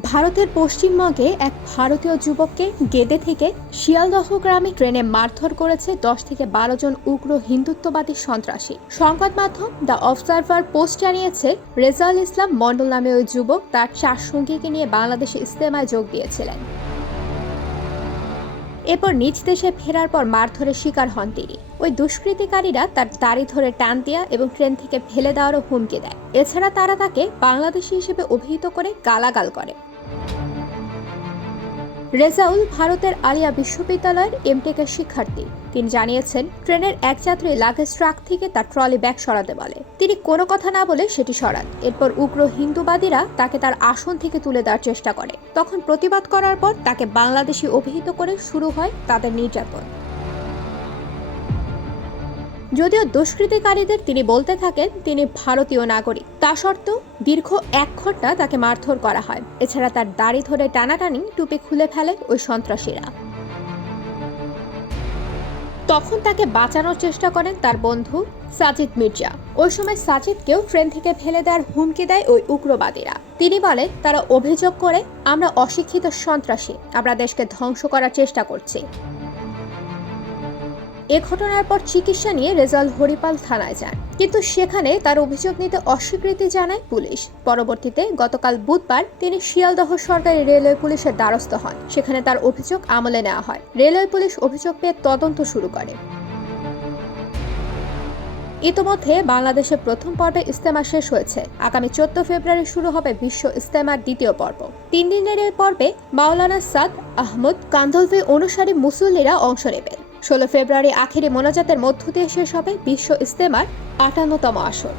ভারতের পশ্চিমবঙ্গে এক ভারতীয় যুবককে গেদে থেকে শিয়ালদহ গ্রামে ট্রেনে মারধর করেছে 10 থেকে 12 জন উগ্র হিন্দুত্ববাদী সন্ত্রাসী। সংবাদ মাধ্যম দ্য অবজারভার পোস্ট জানিয়েছে, রেজাউল ইসলাম মণ্ডল নামে ওই যুবক তার 4 সঙ্গীকে নিয়ে বাংলাদেশে ইজতেমায় যোগ দিয়েছিলেন। এরপর নিজ দেশে ফেরার পর মারধরের শিকার হন তিনি। ওই দুষ্কৃতিকারীরা তার দাড়ি ধরে টান দেয়া এবং ট্রেন থেকে ফেলে দেওয়ারও হুমকি দেয়। এছাড়া তারা তাকে বাংলাদেশি হিসেবে অভিহিত করে গালাগাল করে। রেজাউল ভারতের আলিয়া বিশ্ববিদ্যালয়ের এমটেকের শিক্ষার্থী। তিনি জানিয়েছেন, ট্রেনের এক যাত্রী লাগেজ ট্রাক থেকে তার ট্রলি ব্যাগ সরাতে বলে। তিনি কোনো কথা না বলে সেটি সরান। এরপর উগ্র হিন্দুবাদীরা তাকে তার আসন থেকে তুলে দেওয়ার চেষ্টা করে। তখন প্রতিবাদ করার পর তাকে বাংলাদেশি অভিহিত করে শুরু হয় তাদের নির্যাতন। যদিও দুষ্কৃতিকারীদের তিনি বলতে থাকেন তিনি ভারতীয় নাগরিক, তা সত্ত্বেও দীর্ঘ 1 ঘন্টা তাকে মারধর করা হয়। এছাড়া তার দাড়ি ধরে টানাটানি টুপি খুলে ফেলে ওই সন্ত্রাসীরা। তখন তাকে বাঁচানোর চেষ্টা করেন তার বন্ধু সাজিদ মির্জা। ওই সময় সাজিদকেও ট্রেন থেকে ফেলে দেওয়ার হুমকি দেয় ওই উগ্রবাদীরা। তিনি বলেন, তারা অভিযোগ করে আমরা অশিক্ষিত সন্ত্রাসী, আমরা দেশকে ধ্বংস করার চেষ্টা করছি। এ ঘটনার পর চিকিৎসা নিয়ে রেজাউল হরিপাল থানায় যান, কিন্তু সেখানে তার অভিযোগ নিতে অস্বীকৃতি জানায় পুলিশ। পরবর্তীতে গতকাল বুধবার তিনি শিয়ালদহ সরকারি রেলওয়ে পুলিশের দ্বারস্থ হন। সেখানে তার অভিযোগ আমলে নেওয়া হয়। রেলওয়ে পুলিশ অভিযোগ পেয়ে তদন্ত শুরু করে। ইতোমধ্যে বাংলাদেশের প্রথম পর্বে ইজতেমা শেষ হয়েছে। আগামী 14 ফেব্রুয়ারি শুরু হবে বিশ্ব ইজতেমার দ্বিতীয় পর্ব। 3 দিনের এই পর্বে মাওলানা সাদ আহমদ কান্ধলভি অনুসারী মুসল্লিরা অংশ নেবেন। 16 ফেব্রুয়ারি আখেরি মোনাজাতের মধ্য দিয়ে শেষ হবে বিশ্ব ইজতেমার 58তম আসর।